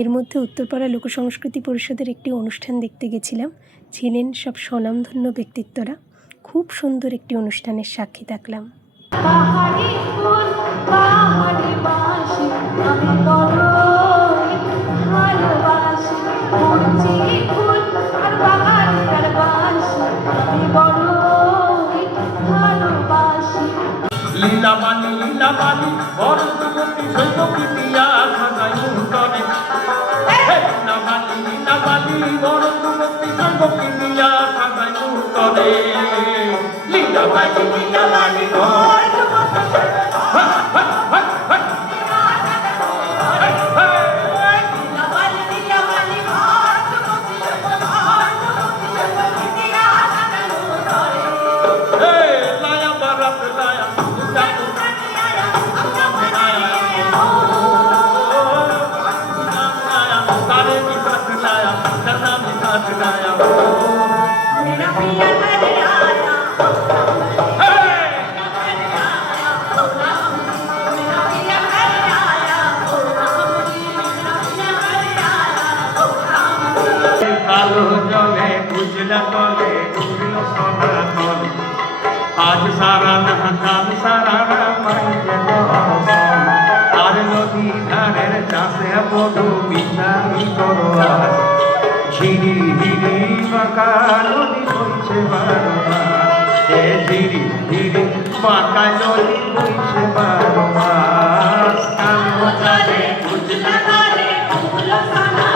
এর মধ্যে উত্তরপাড়া লোকসংস্কৃতি পরিষদের একটি অনুষ্ঠান দেখতে গেছিলাম। ছিলেন সব স্বনামধন্য ব্যক্তিত্বরা। খুব সুন্দর একটি অনুষ্ঠানের সাক্ষী থাকলাম। লীলাবাণী লীলাবাণী বড় যুবতী শৈবকী দিয়া খাজাই মুহূর্তরে লীলাবাণী লীলাবাণী বড় যুবতী শৈবকী দিয়া খাজাই মুহূর্তরে লীলাবাণী লীলাবাণী আজ সারা না কাল সারা আর নদী ধারের চাষে বধু বিচারি করো ঝিরি ঝিরি বাঁকা নদী বইছে বারো সে ঝিরি ঝিরি বাঁকা নদী বইছে বারো মাস কালো চালে বুঝলা করে না